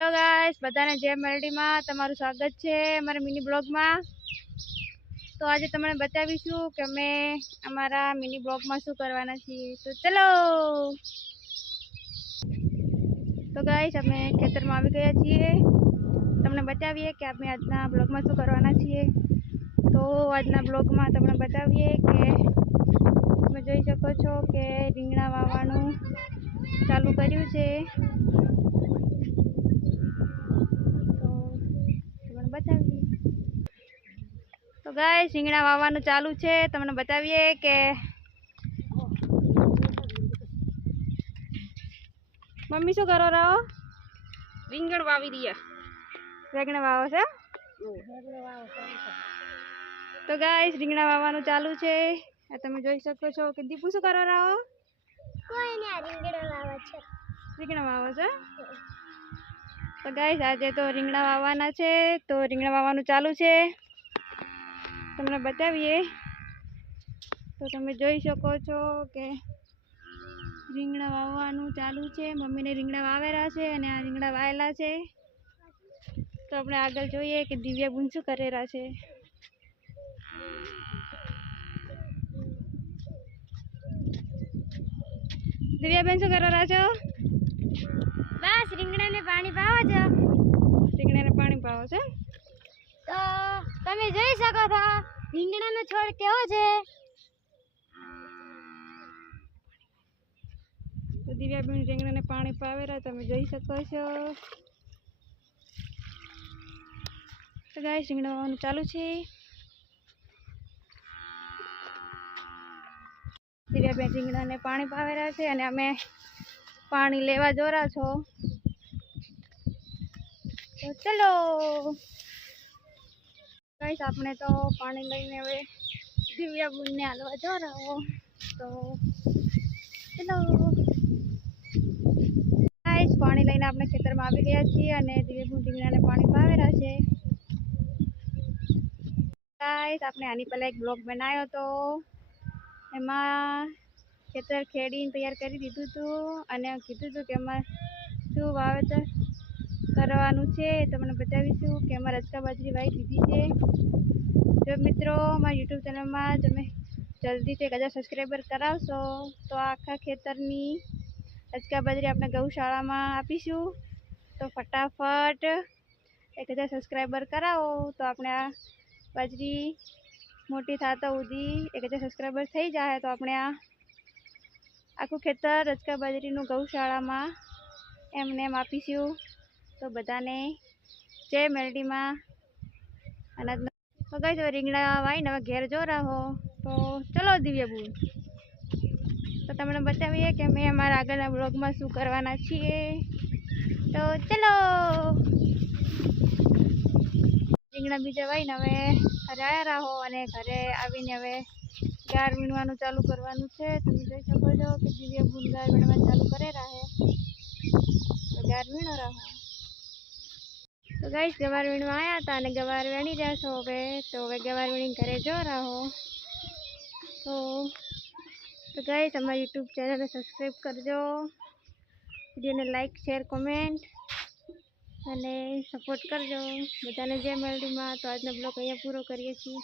Hello guys, બધાને જય મેલડીમાં તમારું સ્વાગત છે અમારા મિની બ્લોગમાં। તો આજે તમને બતાવીશું કે અમે અમારા મિની બ્લોગમાં શું કરવાના છીએ। તો ચલો। તો ગાઈસ, અમે ખેતરમાં આવી ગયા છીએ। તમને બતાવીએ કે આપણે આજના બ્લોગમાં શું કરવાના છીએ। તો આજના બ્લોગમાં તમને બતાવીએ કે તમે જોઈ શકો છો કે રીંગણા વાવવાનું ચાલુ કર્યું છે। તો ગાઈસ, રીંગણા વાવવાનું ચાલુ છે। તમને બતાવીએ કે મમ્મી શું કરો રહો? રીંગણ વાવી રહ્યા। રીંગણા વાવો છે। તો ગાઈસ, રીંગણા વાવવાનું ચાલુ છે। આ તમે જોઈ શકો છો કે દીપુ શું કરો રહો? કોઈ ને રીંગણ વાવા છે। રીંગણા વાવો છે। તો ગાઈસ, આજે તો રીંગણા વાવવાના છે। તો રીંગણા વાવવાનું ચાલુ છે, તમને બતાવીએ। તો તમે જોઈ શકો છો કે રીંગણા વાવવાનું ચાલુ છે। મમ્મીને રીંગણા વાવેલા છે અને આ રીંગણા વાયેલા છે। તો આપણે આગળ જોઈએ કે દિવ્યાબુન શું કરેલા છે। દિવ્યાબેન શું કરેલા છો? બસ રીંગણાને પાણી પાવો છો। રીંગણાને પાણી પાવો છે। તો તમે જોઈ શકો છો રીંગણાનો છોડ કેવો છે। તો દિવ્યાબેન રીંગણાને પાણી પાવેલા તમે જોઈ શકો છો। તો ગાઈસ, રીંગણા વાવવાનું ચાલુ છે। દિવ્યાબેન રીંગણાને પાણી પાવેલા છે અને અમે પાણી લેવા જોરા છો। તો ચલો ગાઈસ, આપણે તો પાણી લઈને હવે દિવ્યાબેનને હાલવા જોરા હો। તો ચલો ગાઈસ, પાણી લઈને આપણે ખેતરમાં આવી ગયા છીએ અને દિવ્યાબેન રીંગણાને પાણી પાવેલા છે। ગાઈસ, આપણે આની પહેલા એક બ્લોગ બનાવ્યો હતો, એમાં ખેતર ખેડીને તૈયાર કરી દીધું હતું અને કીધું હતું કે અમારે શું વાવેતર કરવાનું છે। તમને બતાવીશું કે અમારે રચકા બાજરી વાવી દીધી છે। જો મિત્રો અમારા યુટ્યુબ ચેનલમાં તમે જલ્દીથી 1000 સબસ્ક્રાઈબર કરાવશો તો આખા ખેતરની રચકા બાજરી આપણે ગૌશાળામાં આપીશું। તો ફટાફટ 1000 સબસ્ક્રાઈબર કરાવો તો આપણે આ બાજરી મોટી થતા સુધી 1000 સબસ્ક્રાઈબર થઈ જાય તો આપણે આ આખું ખેતર રચકા બાજરીનું ગૌશાળામાં એમને એમ આપીશું। તો બધાને જય મેલડીમાં અનાજ। તો ગાઈસ, હવે રીંગણા વાવીને હવે ઘેર જો રહો। તો ચલો દિવ્યાબુન, તો તમને બતાવીએ કે અમે અમારા આગળના બ્લોગમાં શું કરવાના છીએ। તો ચલો। રીંગણા બીજા વાવીને હવે ઘરે આવ્યા રહો અને ઘરે આવીને હવે ગાર વીણવાનું ચાલુ કરવાનું છે। તમે જોઈ શકો છો કે દિવ્યાબુન ગાર વીણવાનું ચાલુ કરે રહે, ગાર વીણો રહો। તો ગાઈસ, ગવાર વીણવા આવ્યા હતા અને ગવાર વીણી રહ્યા છો હવે। તો હવે ગવાર વીણીને ઘરે જો રહો। તો ગાઈસ, અમારી યુટ્યુબ ચેનલને સબસ્ક્રાઈબ કરજો, વિડીયોને લાઈક શેર કોમેન્ટ અને સપોર્ટ કરજો। બધાને જય મેલડીમાં। તો આજનો બ્લોગ અહીંયા પૂરો કરીએ છીએ।